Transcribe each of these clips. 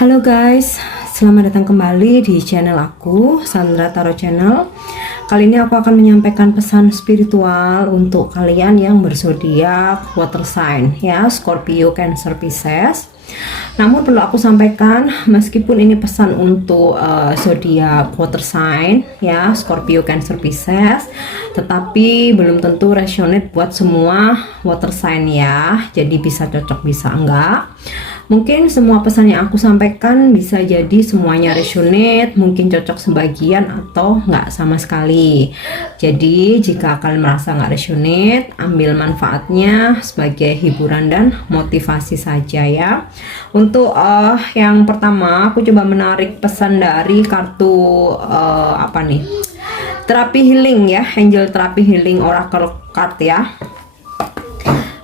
Halo guys, selamat datang kembali di channel aku, Sandra Tarot Channel. Kali ini aku akan menyampaikan pesan spiritual untuk kalian yang berzodiak water sign ya, Scorpio, Cancer, Pisces. Namun perlu aku sampaikan, meskipun ini pesan untuk zodiak water sign ya, Scorpio, Cancer, Pisces, tetapi belum tentu resonate buat semua water sign ya. Jadi bisa cocok, bisa enggak. Mungkin semua pesan yang aku sampaikan bisa jadi semuanya resonate, mungkin cocok sebagian atau nggak sama sekali. Jadi jika kalian merasa nggak resonate, ambil manfaatnya sebagai hiburan dan motivasi saja ya. Untuk yang pertama, aku coba menarik pesan dari kartu apa nih? Terapi healing ya, Angel Terapi Healing Oracle Card ya.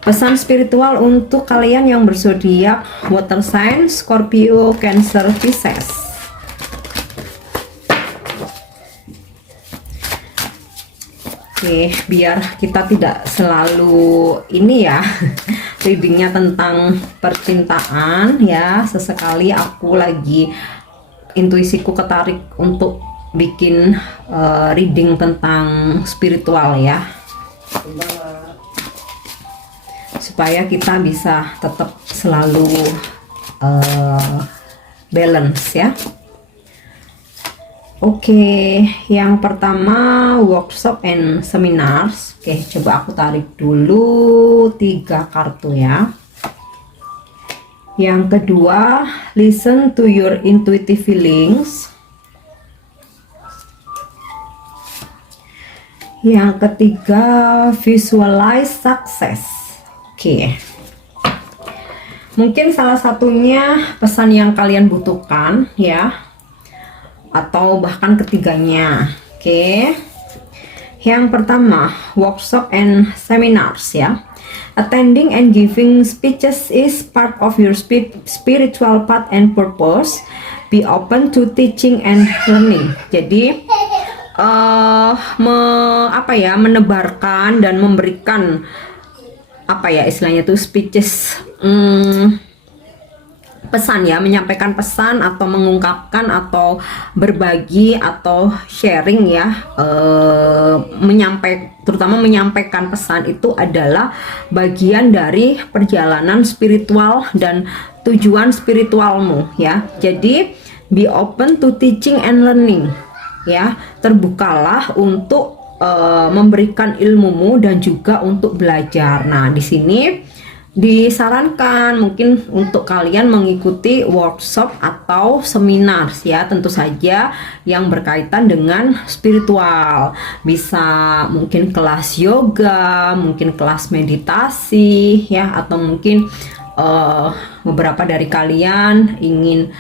Pesan spiritual untuk kalian yang berzodiak water sign, Scorpio, Cancer, Pisces. Oke, biar kita tidak selalu ini ya, readingnya tentang percintaan ya. Sesekali aku lagi intuisiku ketarik untuk bikin reading tentang spiritual ya, supaya kita bisa tetap selalu balance ya. Oke, yang pertama workshop and seminars. Oke, coba aku tarik dulu 3 kartu ya. Yang kedua, listen to your intuitive feelings. Yang ketiga, visualize success. Oke, mungkin salah satunya pesan yang kalian butuhkan ya, atau bahkan ketiganya. Oke, yang pertama workshop and seminars ya. Attending and giving speeches is part of your spiritual path and purpose. Be open to teaching and learning. Jadi menebarkan dan memberikan apa ya istilahnya tuh speeches, pesan ya, menyampaikan pesan atau mengungkapkan atau berbagi atau sharing ya, terutama menyampaikan pesan itu adalah bagian dari perjalanan spiritual dan tujuan spiritualmu ya. Jadi be open to teaching and learning ya, terbukalah untuk memberikan ilmumu dan juga untuk belajar. Nah, di sini disarankan mungkin untuk kalian mengikuti workshop atau seminar ya, tentu saja yang berkaitan dengan spiritual. Bisa mungkin kelas yoga, mungkin kelas meditasi ya, atau mungkin beberapa dari kalian ingin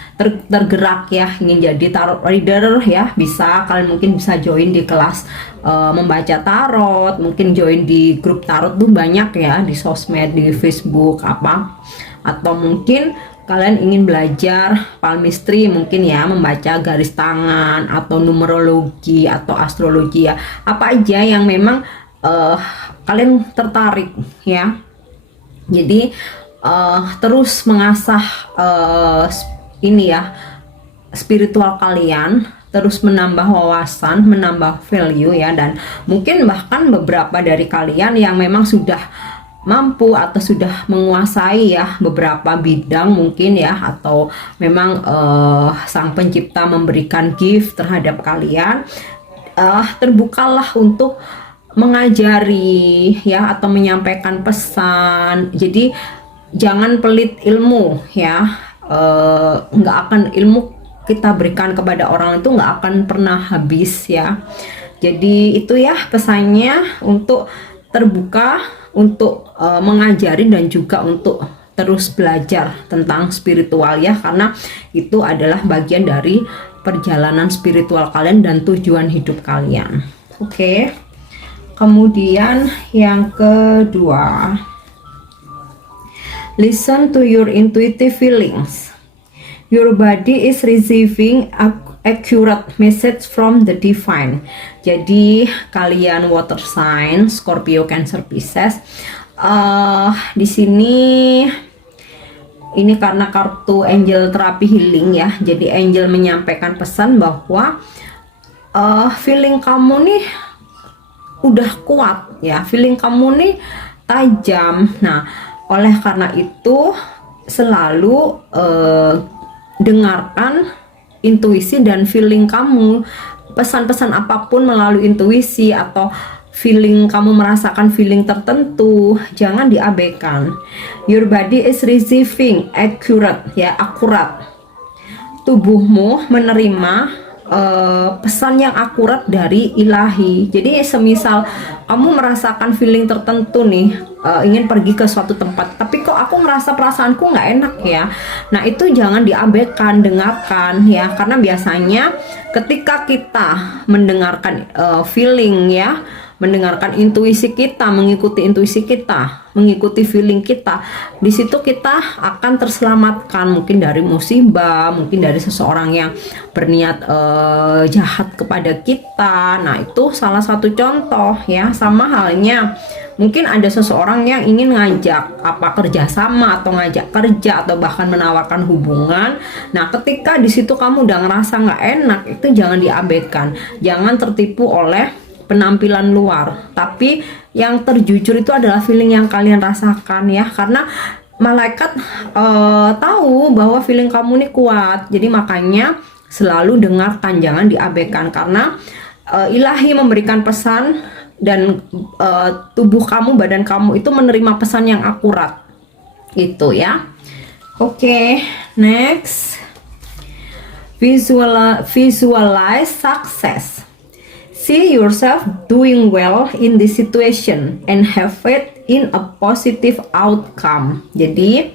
tergerak ya, ingin jadi tarot reader ya, bisa kalian mungkin bisa join di kelas membaca tarot, mungkin join di grup tarot tuh banyak ya di sosmed, di Facebook apa, atau mungkin kalian ingin belajar palmistry mungkin ya, membaca garis tangan atau numerologi atau astrologi ya, apa aja yang memang kalian tertarik ya. Jadi terus mengasah ini ya, spiritual kalian, terus menambah wawasan, menambah value ya, dan mungkin bahkan beberapa dari kalian yang memang sudah mampu atau sudah menguasai ya beberapa bidang mungkin ya, atau memang sang pencipta memberikan gift terhadap kalian, terbukalah untuk mengajari ya atau menyampaikan pesan. Jadi jangan pelit ilmu ya, nggak akan ilmu kita berikan kepada orang itu nggak akan pernah habis ya. Jadi itu ya pesannya, untuk terbuka untuk mengajari dan juga untuk terus belajar tentang spiritual ya, karena itu adalah bagian dari perjalanan spiritual kalian dan tujuan hidup kalian. Oke. Kemudian yang kedua, listen to your intuitive feelings. Your body is receiving accurate message from the divine. Jadi kalian water sign, Scorpio, Cancer, Pisces, di sini ini karena kartu Angel Terapi Healing ya. Jadi Angel menyampaikan pesan bahwa feeling kamu nih udah kuat ya, feeling kamu nih tajam. Nah, oleh karena itu selalu dengarkan intuisi dan feeling kamu. Pesan-pesan apapun melalui intuisi atau feeling kamu merasakan feeling tertentu, jangan diabaikan. Your body is receiving accurate ya, akurat. Tubuhmu menerima pesan yang akurat dari ilahi. Jadi semisal kamu merasakan feeling tertentu nih, ingin pergi ke suatu tempat, tapi kok aku ngerasa perasaanku nggak enak ya. Nah, itu jangan diabaikan, dengarkan ya, karena biasanya ketika kita mendengarkan feeling ya, mendengarkan intuisi kita, mengikuti intuisi kita, mengikuti feeling kita, di situ kita akan terselamatkan mungkin dari musibah, mungkin dari seseorang yang berniat jahat kepada kita. Nah, itu salah satu contoh ya. Sama halnya mungkin ada seseorang yang ingin ngajak kerjasama atau ngajak kerja atau bahkan menawarkan hubungan. Nah, ketika di situ kamu udah ngerasa nggak enak, itu jangan diabaikan, jangan tertipu oleh penampilan luar, tapi yang terjujur itu adalah feeling yang kalian rasakan ya, karena malaikat tahu bahwa feeling kamu ini kuat. Jadi makanya selalu dengarkan, jangan diabaikan, karena ilahi memberikan pesan dan tubuh kamu, badan kamu itu menerima pesan yang akurat itu ya. Oke, next, visualize success. See yourself doing well in this situation and have faith in a positive outcome. Jadi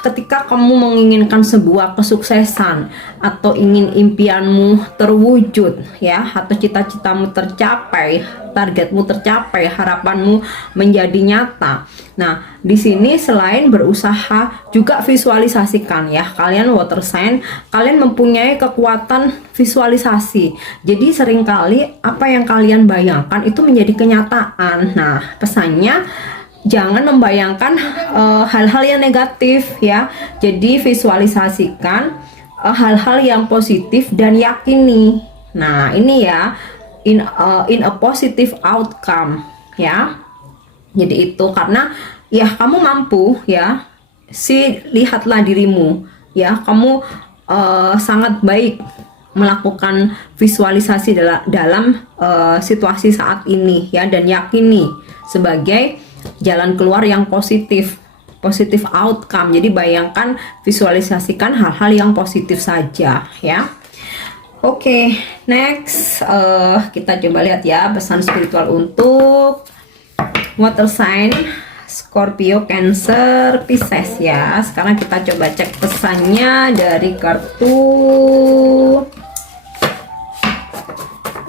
ketika kamu menginginkan sebuah kesuksesan atau ingin impianmu terwujud ya, atau cita-citamu tercapai, targetmu tercapai, harapanmu menjadi nyata. Nah, di sini selain berusaha juga visualisasikan ya. Kalian water sign, kalian mempunyai kekuatan visualisasi. Jadi seringkali apa yang kalian bayangkan itu menjadi kenyataan. Nah, pesannya jangan membayangkan hal-hal yang negatif ya. Jadi visualisasikan hal-hal yang positif dan yakini. Nah, ini ya, in a positive outcome ya. Jadi itu karena ya kamu mampu ya. Lihatlah dirimu ya, kamu sangat baik melakukan visualisasi dalam situasi saat ini ya, dan yakini sebagai jalan keluar yang positif outcome. Jadi bayangkan, visualisasikan hal-hal yang positif saja ya. Oke, next kita coba lihat ya pesan spiritual untuk water sign Scorpio, Cancer, Pisces ya. Sekarang kita coba cek pesannya dari kartu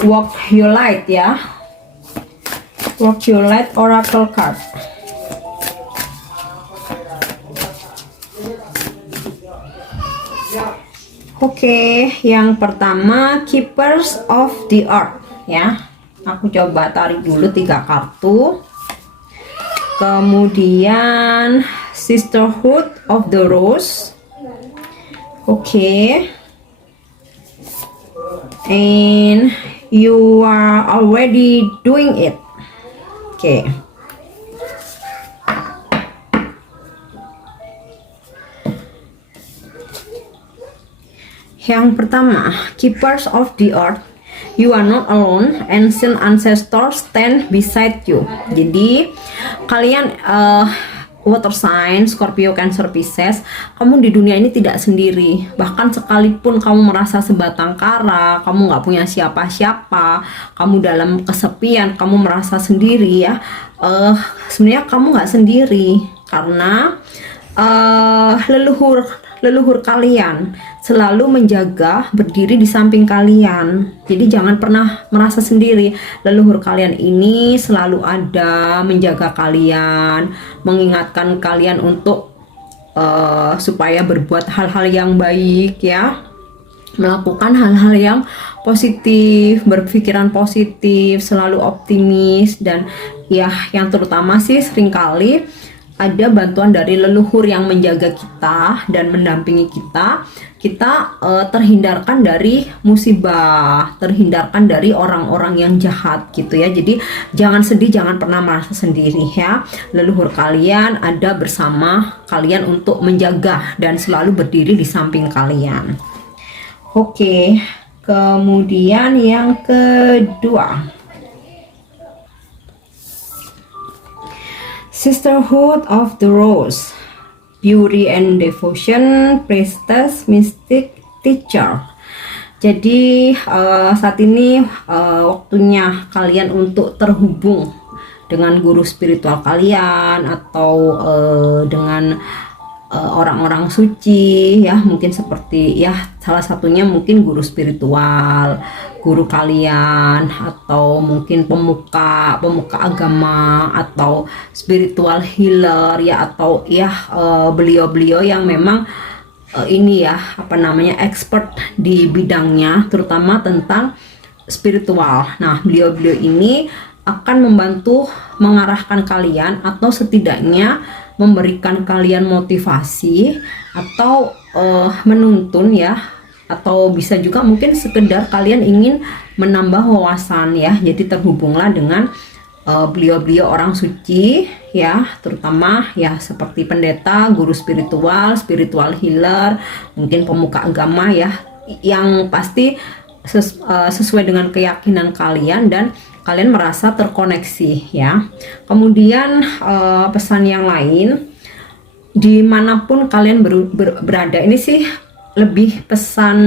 Walk Your Light ya. Walk Your Light Oracle card. Oke, yang pertama Keepers of the Earth ya. Aku coba tarik dulu 3 kartu. Kemudian Sisterhood of the Rose. Oke. And you are already doing it. Oke. Yang pertama, Keepers of the Earth. You are not alone, ancient ancestors stand beside you. Jadi kalian water sign Scorpio, Cancer, Pisces, kamu di dunia ini tidak sendiri. Bahkan sekalipun kamu merasa sebatang kara, kamu nggak punya siapa-siapa, kamu dalam kesepian, kamu merasa sendiri ya, sebenarnya kamu nggak sendiri, karena leluhur kalian selalu menjaga, berdiri di samping kalian. Jadi jangan pernah merasa sendiri. Leluhur kalian ini selalu ada menjaga kalian, mengingatkan kalian untuk supaya berbuat hal-hal yang baik ya, melakukan hal-hal yang positif, berpikiran positif, selalu optimis. Dan ya yang terutama sih seringkali ada bantuan dari leluhur yang menjaga kita dan mendampingi kita, kita terhindarkan dari musibah, terhindarkan dari orang-orang yang jahat gitu ya. Jadi jangan sedih, jangan pernah merasa sendiri ya. Leluhur kalian ada bersama kalian untuk menjaga dan selalu berdiri di samping kalian. Oke, kemudian yang kedua, Sisterhood of the Rose, Beauty and Devotion, Priestess, Mystic, Teacher. Jadi saat ini waktunya kalian untuk terhubung dengan guru spiritual kalian atau dengan orang-orang suci ya, mungkin seperti ya salah satunya mungkin guru spiritual, guru kalian, atau mungkin pemuka agama, atau spiritual healer ya, atau ya beliau-beliau yang memang ini ya apa namanya expert di bidangnya, terutama tentang spiritual. Nah, beliau-beliau ini akan membantu mengarahkan kalian atau setidaknya memberikan kalian motivasi atau menuntun ya, atau bisa juga mungkin sekedar kalian ingin menambah wawasan ya. Jadi terhubunglah dengan beliau-beliau orang suci ya, terutama ya seperti pendeta, guru spiritual, spiritual healer, mungkin pemuka agama ya, yang pasti sesuai dengan keyakinan kalian dan kalian merasa terkoneksi ya. Kemudian pesan yang lain, dimanapun kalian berada, ini sih lebih pesan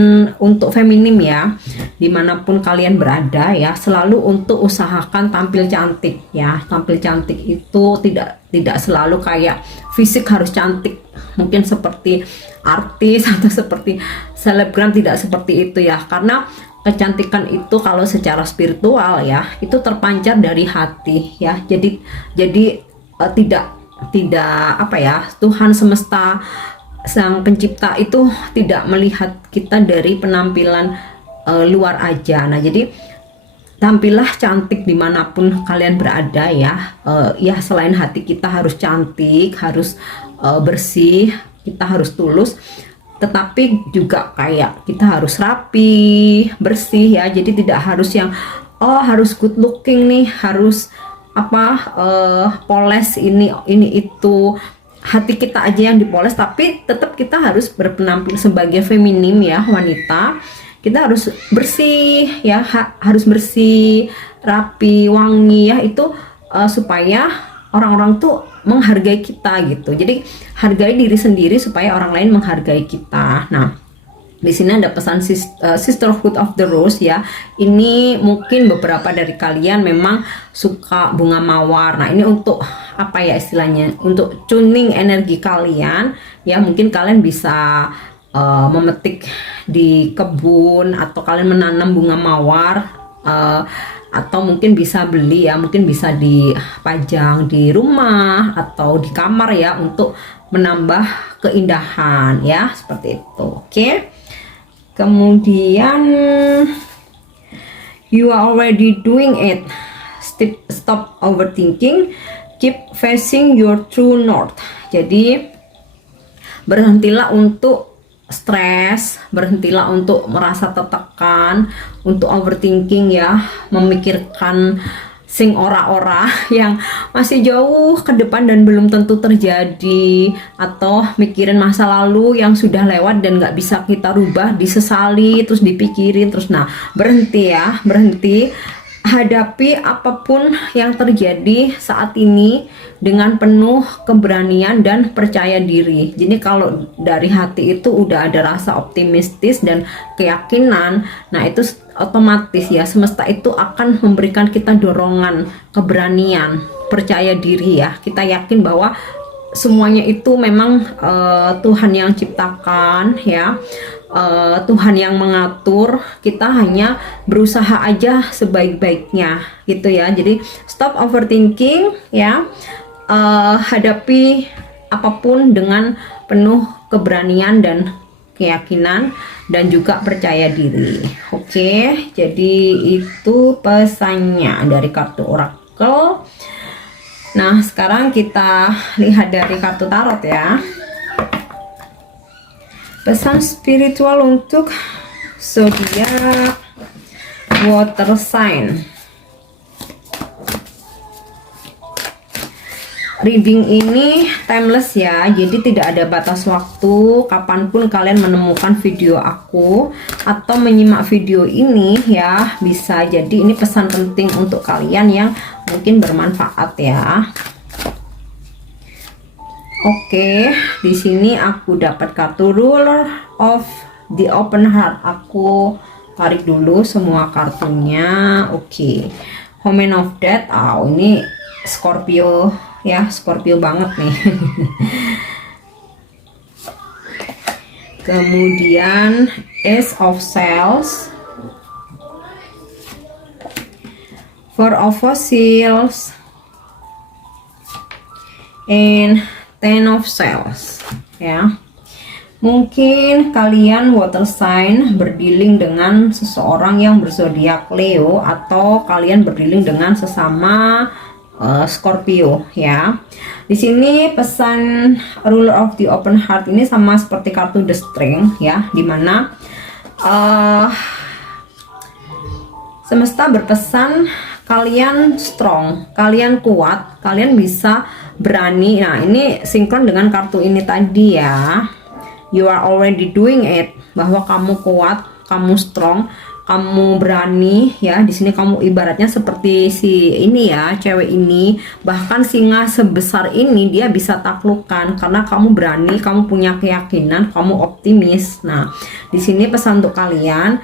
untuk feminim ya, dimanapun kalian berada ya, selalu untuk usahakan tampil cantik ya. Tampil cantik itu tidak selalu kayak fisik harus cantik, mungkin seperti artis atau seperti selebgram, tidak seperti itu ya, karena kecantikan itu kalau secara spiritual ya itu terpancar dari hati ya. Jadi tidak apa ya, Tuhan semesta sang pencipta itu tidak melihat kita dari penampilan luar aja. Nah, jadi tampillah cantik dimanapun kalian berada ya. Ya selain hati kita harus cantik, harus bersih, kita harus tulus, tetapi juga kayak kita harus rapi, bersih ya. Jadi tidak harus yang harus good looking nih, harus poles ini itu. Hati kita aja yang dipoles, tapi tetap kita harus berpenampil sebagai feminim ya, wanita. Kita harus bersih ya, harus bersih, rapi, wangi ya, itu supaya orang-orang tuh menghargai kita gitu. Jadi hargai diri sendiri supaya orang lain menghargai kita. Nah, di sini ada pesan Sisterhood of the Rose ya. Ini mungkin beberapa dari kalian memang suka bunga mawar. Nah, ini untuk apa ya istilahnya? Untuk tuning energi kalian ya. Mungkin kalian bisa memetik di kebun, atau kalian menanam bunga mawar, atau mungkin bisa beli ya, mungkin bisa dipajang di rumah atau di kamar ya, untuk menambah keindahan ya, seperti itu. Oke. Kemudian you are already doing it, stop overthinking, keep facing your true north. Jadi berhentilah untuk stres, berhentilah untuk merasa tertekan, untuk overthinking ya, memikirkan sing ora-ora yang masih jauh ke depan dan belum tentu terjadi, atau mikirin masa lalu yang sudah lewat dan nggak bisa kita rubah, disesali terus dipikirin terus. Nah, berhenti ya, berhenti, hadapi apapun yang terjadi saat ini dengan penuh keberanian dan percaya diri. Jadi kalau dari hati itu udah ada rasa optimistis dan keyakinan, nah itu otomatis ya semesta itu akan memberikan kita dorongan, keberanian, percaya diri ya. Kita yakin bahwa semuanya itu memang Tuhan yang ciptakan ya. Tuhan yang mengatur, kita hanya berusaha aja sebaik-baiknya gitu ya. Jadi stop overthinking ya, hadapi apapun dengan penuh keberanian dan keyakinan dan juga percaya diri. Oke, jadi itu pesannya dari kartu oracle. Nah, sekarang kita lihat dari kartu tarot ya. Pesan spiritual untuk zodiak water sign. Reading ini timeless ya, jadi tidak ada batas waktu. Kapanpun kalian menemukan video aku atau menyimak video ini ya, bisa jadi ini pesan penting untuk kalian yang mungkin bermanfaat ya. Oke, di sini aku dapat kartu Ruler of the Open Heart. Aku tarik dulu semua kartunya. Oke, Woman of Death. Ini Scorpio ya, Scorpio banget nih. Kemudian Ace of Swords, Four of Fossils, and Ten of Swords ya. Mungkin kalian water sign berdealing dengan seseorang yang berzodiak Leo, atau kalian berdealing dengan sesama Scorpio ya. Di sini pesan Ruler of the Open Heart ini sama seperti kartu The Strength ya, dimana semesta berpesan kalian strong, kalian kuat, kalian bisa berani. Nah, ini sinkron dengan kartu ini tadi ya. You are already doing it, bahwa kamu kuat, kamu strong, kamu berani ya. Di sini kamu ibaratnya seperti si ini ya, cewek ini, bahkan singa sebesar ini dia bisa taklukkan karena kamu berani, kamu punya keyakinan, kamu optimis. Nah, di sini pesan untuk kalian,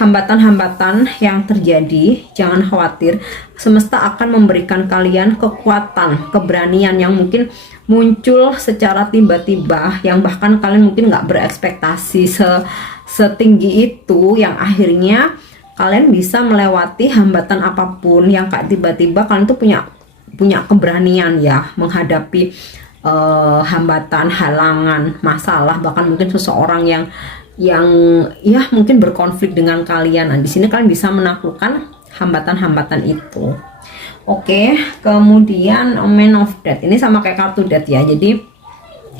hambatan-hambatan yang terjadi jangan khawatir, semesta akan memberikan kalian kekuatan, keberanian yang mungkin muncul secara tiba-tiba, yang bahkan kalian mungkin nggak berekspektasi setinggi itu, yang akhirnya kalian bisa melewati hambatan apapun yang kayak tiba-tiba. Kalian tuh punya keberanian ya menghadapi hambatan, halangan, masalah, bahkan mungkin seseorang yang ya mungkin berkonflik dengan kalian. Nah, di sini kalian bisa menaklukkan hambatan-hambatan itu. Oke, kemudian Man of Death ini sama kayak kartu Death ya, jadi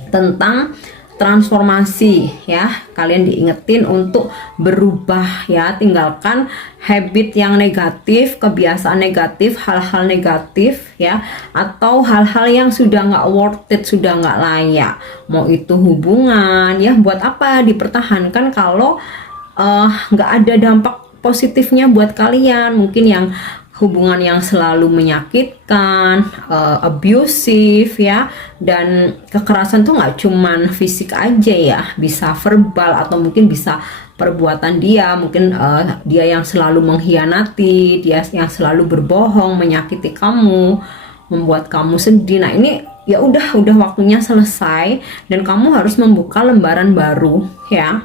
tentang transformasi ya. Kalian diingetin untuk berubah ya, tinggalkan habit yang negatif, kebiasaan negatif, hal-hal negatif ya, atau hal-hal yang sudah nggak worth it, sudah nggak layak. Mau itu hubungan ya, buat apa dipertahankan kalau nggak ada dampak positifnya buat kalian. Mungkin yang hubungan yang selalu menyakitkan, abusive ya, dan kekerasan tuh nggak cuman fisik aja ya, bisa verbal atau mungkin bisa perbuatan dia. Mungkin dia yang selalu mengkhianati, dia yang selalu berbohong, menyakiti kamu, membuat kamu sedih. Nah, ini ya udah waktunya selesai dan kamu harus membuka lembaran baru ya.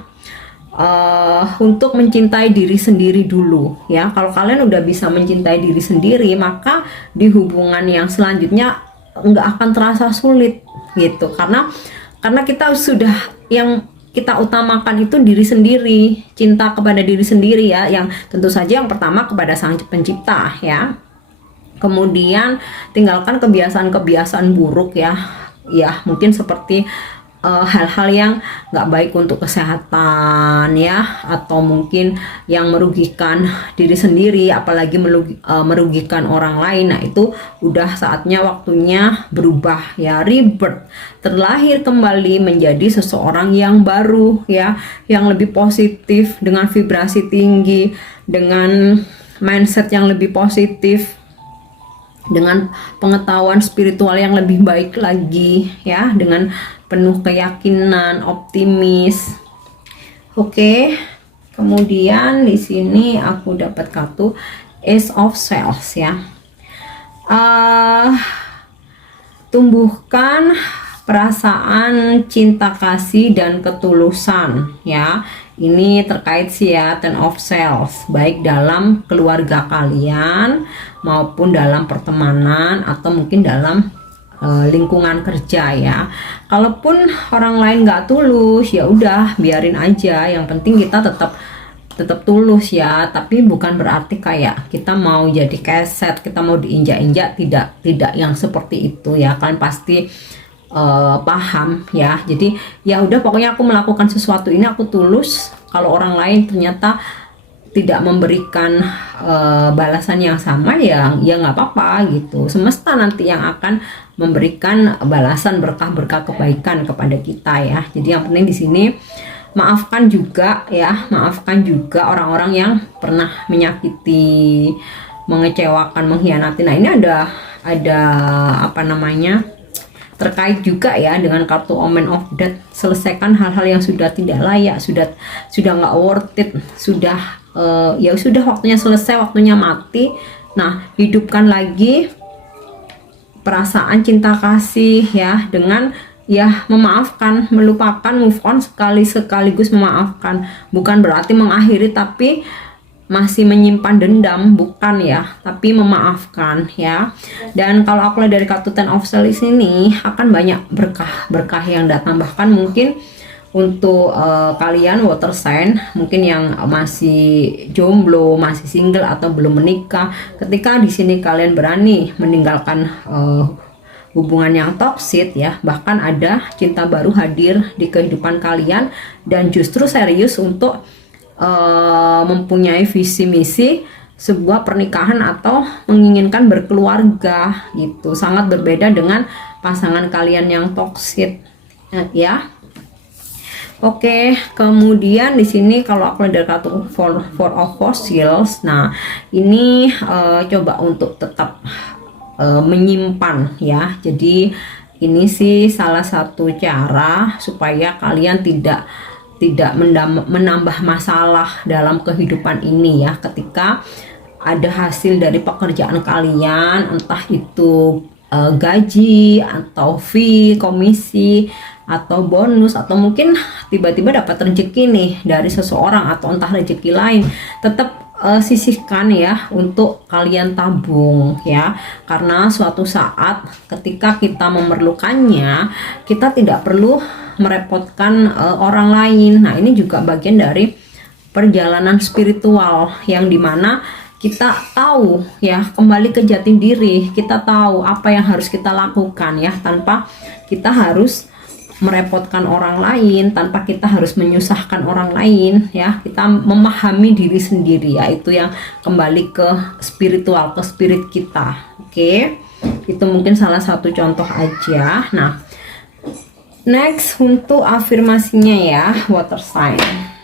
Untuk mencintai diri sendiri dulu ya. Kalau kalian udah bisa mencintai diri sendiri, maka di hubungan yang selanjutnya nggak akan terasa sulit gitu, karena kita sudah, yang kita utamakan itu diri sendiri, cinta kepada diri sendiri ya, yang tentu saja yang pertama kepada Sang Pencipta ya. Kemudian tinggalkan kebiasaan-kebiasaan buruk ya, mungkin seperti hal-hal yang nggak baik untuk kesehatan ya, atau mungkin yang merugikan diri sendiri, apalagi merugikan orang lain. Nah, itu udah saatnya, waktunya berubah ya, rebirth, terlahir kembali menjadi seseorang yang baru ya, yang lebih positif, dengan vibrasi tinggi, dengan mindset yang lebih positif, dengan pengetahuan spiritual yang lebih baik lagi ya, dengan penuh keyakinan, optimis. Oke. Kemudian di sini aku dapat kartu Ace of Swords ya. Tumbuhkan perasaan cinta kasih dan ketulusan ya. Ini terkait sih ya, Ten of Swords, baik dalam keluarga kalian maupun dalam pertemanan atau mungkin dalam lingkungan kerja ya. Kalaupun orang lain nggak tulus, ya udah biarin aja. Yang penting kita tetap tetap tulus ya, tapi bukan berarti kayak kita mau jadi keset, kita mau diinjak-injak, tidak yang seperti itu ya. Kalian pasti paham ya. Jadi ya udah, pokoknya aku melakukan sesuatu ini aku tulus. Kalau orang lain ternyata tidak memberikan balasan yang sama, ya nggak apa-apa gitu. Semesta nanti yang akan memberikan balasan berkah-berkah kebaikan kepada kita ya. Jadi yang penting di sini maafkan juga ya, maafkan juga orang-orang yang pernah menyakiti, mengecewakan, mengkhianati. Nah ini ada apa namanya, terkait juga ya dengan kartu Omen of Death. Selesaikan hal-hal yang sudah tidak layak, sudah nggak worth it, sudah ya sudah waktunya selesai, waktunya mati. Nah hidupkan lagi perasaan cinta kasih ya, dengan ya memaafkan, melupakan, move on sekaligus memaafkan. Bukan berarti mengakhiri tapi masih menyimpan dendam, bukan ya, tapi memaafkan ya. Dan kalau aku lihat dari kartu Ten of Swords ini akan banyak berkah yang datang. Bahkan mungkin untuk kalian water sign mungkin yang masih jomblo, masih single atau belum menikah, ketika di sini kalian berani meninggalkan hubungan yang toksik ya, bahkan ada cinta baru hadir di kehidupan kalian dan justru serius untuk mempunyai visi misi sebuah pernikahan atau menginginkan berkeluarga gitu. Sangat berbeda dengan pasangan kalian yang toksik ya. Oke, kemudian di sini kalau aku lihat kartu Four of Fossils, nah ini coba untuk tetap menyimpan ya. Jadi ini sih salah satu cara supaya kalian tidak menambah masalah dalam kehidupan ini ya. Ketika ada hasil dari pekerjaan kalian, entah itu gaji atau fee, komisi atau bonus, atau mungkin tiba-tiba dapat rezeki nih dari seseorang atau entah rezeki lain, tetap sisihkan ya untuk kalian tabung ya, karena suatu saat ketika kita memerlukannya, kita tidak perlu merepotkan orang lain. Nah ini juga bagian dari perjalanan spiritual yang dimana kita tahu ya, kembali ke jati diri, kita tahu apa yang harus kita lakukan ya, tanpa kita harus merepotkan orang lain, tanpa kita harus menyusahkan orang lain ya. Kita memahami diri sendiri ya, itu yang kembali ke spiritual, ke spirit kita. Oke, itu mungkin salah satu contoh aja. Nah next untuk afirmasinya ya, water sign.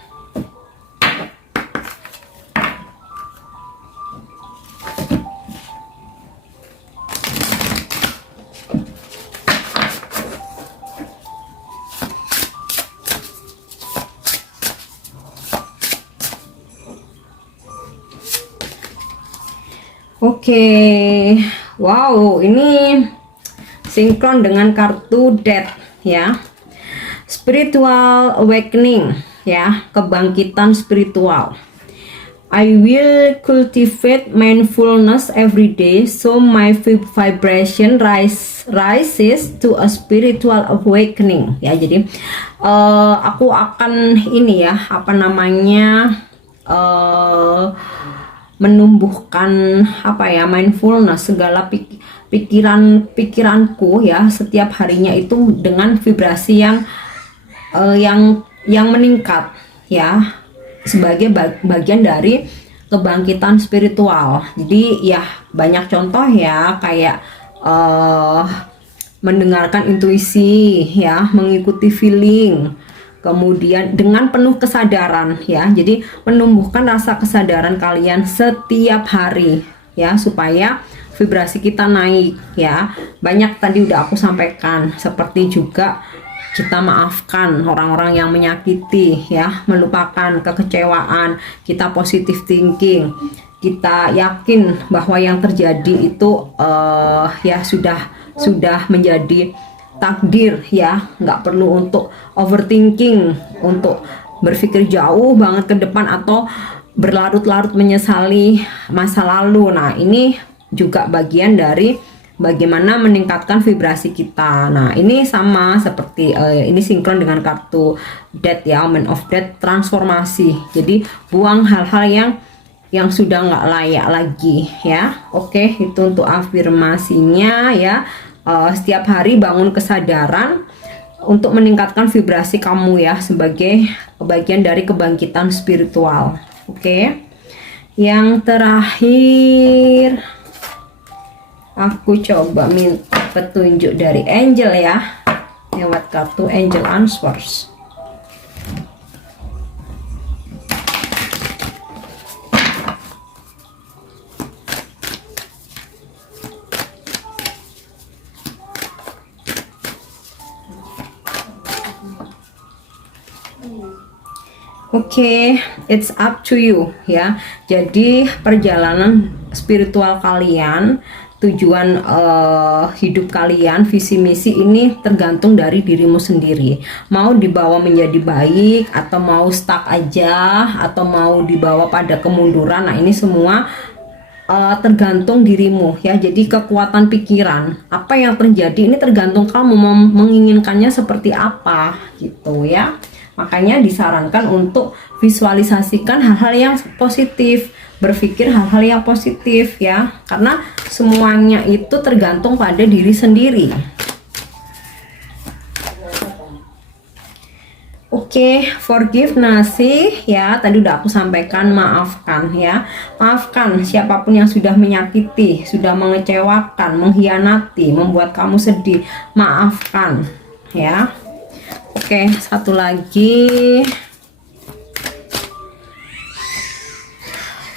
Oke, wow, ini sinkron dengan kartu Death ya. Spiritual awakening ya, kebangkitan spiritual. I will cultivate mindfulness every day so my vibration rises to a spiritual awakening ya. Jadi aku akan ini ya, apa namanya, menumbuhkan apa ya, mindfulness, segala pikiranku ya setiap harinya itu dengan vibrasi yang meningkat ya, sebagai bagian dari kebangkitan spiritual. Jadi ya banyak contoh ya, kayak mendengarkan intuisi ya, mengikuti feeling, kemudian dengan penuh kesadaran ya. Jadi menumbuhkan rasa kesadaran kalian setiap hari ya, supaya vibrasi kita naik ya. Banyak tadi udah aku sampaikan, seperti juga kita maafkan orang-orang yang menyakiti ya, melupakan kekecewaan, kita positive thinking, kita yakin bahwa yang terjadi itu ya sudah menjadi takdir ya, nggak perlu untuk overthinking, untuk berpikir jauh banget ke depan atau berlarut-larut menyesali masa lalu. Nah ini juga bagian dari bagaimana meningkatkan vibrasi kita. Nah, ini sama seperti ini sinkron dengan kartu Death ya, Omen of Death, transformasi. Jadi buang hal-hal yang sudah nggak layak lagi ya. Oke, itu untuk afirmasinya ya. Setiap hari bangun kesadaran untuk meningkatkan vibrasi kamu ya, sebagai bagian dari kebangkitan spiritual. Oke. Yang terakhir, aku coba minta petunjuk dari angel ya, lewat kartu Angel Answers. Oke, it's up to you ya. Jadi perjalanan spiritual kalian, tujuan hidup kalian, visi misi ini tergantung dari dirimu sendiri. Mau dibawa menjadi baik, atau mau stuck aja, atau mau dibawa pada kemunduran. Nah, ini semua tergantung dirimu ya. Jadi kekuatan pikiran, apa yang terjadi ini tergantung kamu menginginkannya seperti apa gitu ya. Makanya disarankan untuk visualisasikan hal-hal yang positif, berpikir hal-hal yang positif ya, karena semuanya itu tergantung pada diri sendiri. Oke, forgiveness ya, tadi udah aku sampaikan, maafkan ya. Maafkan siapapun yang sudah menyakiti, sudah mengecewakan, mengkhianati, membuat kamu sedih. Maafkan ya. Oke, satu lagi.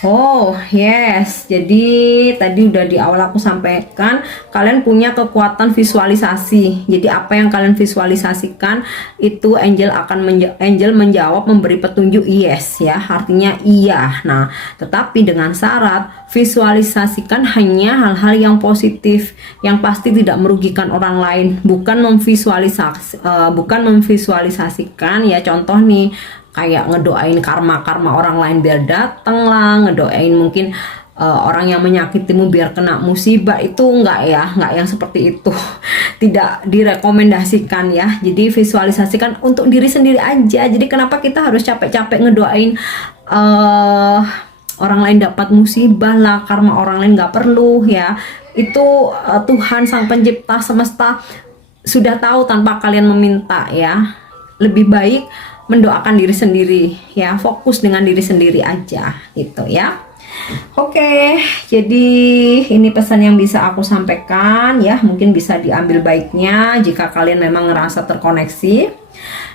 Oh yes, jadi tadi udah di awal aku sampaikan, kalian punya kekuatan visualisasi. Jadi apa yang kalian visualisasikan itu angel menjawab, memberi petunjuk yes ya, artinya iya. Nah, tetapi dengan syarat visualisasikan hanya hal-hal yang positif, yang pasti tidak merugikan orang lain, bukan memvisualisasikan ya. Contoh nih, kayak ngedoain karma orang lain biar dateng lah, ngedoain mungkin orang yang menyakitimu biar kena musibah. Itu enggak ya, enggak yang seperti itu. Tidak direkomendasikan ya. Jadi visualisasikan untuk diri sendiri aja. Jadi kenapa kita harus capek-capek ngedoain orang lain dapat musibah lah, karma orang lain nggak perlu ya. Itu Tuhan sang pencipta semesta sudah tahu tanpa kalian meminta ya. Lebih baik mendoakan diri sendiri ya, fokus dengan diri sendiri aja gitu ya. Oke, jadi ini pesan yang bisa aku sampaikan ya, mungkin bisa diambil baiknya jika kalian memang ngerasa terkoneksi.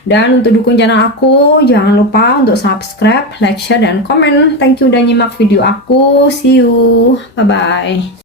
Dan untuk dukung channel aku, jangan lupa untuk subscribe, like, share, dan komen. Thank you udah nyimak video aku. See you, bye bye.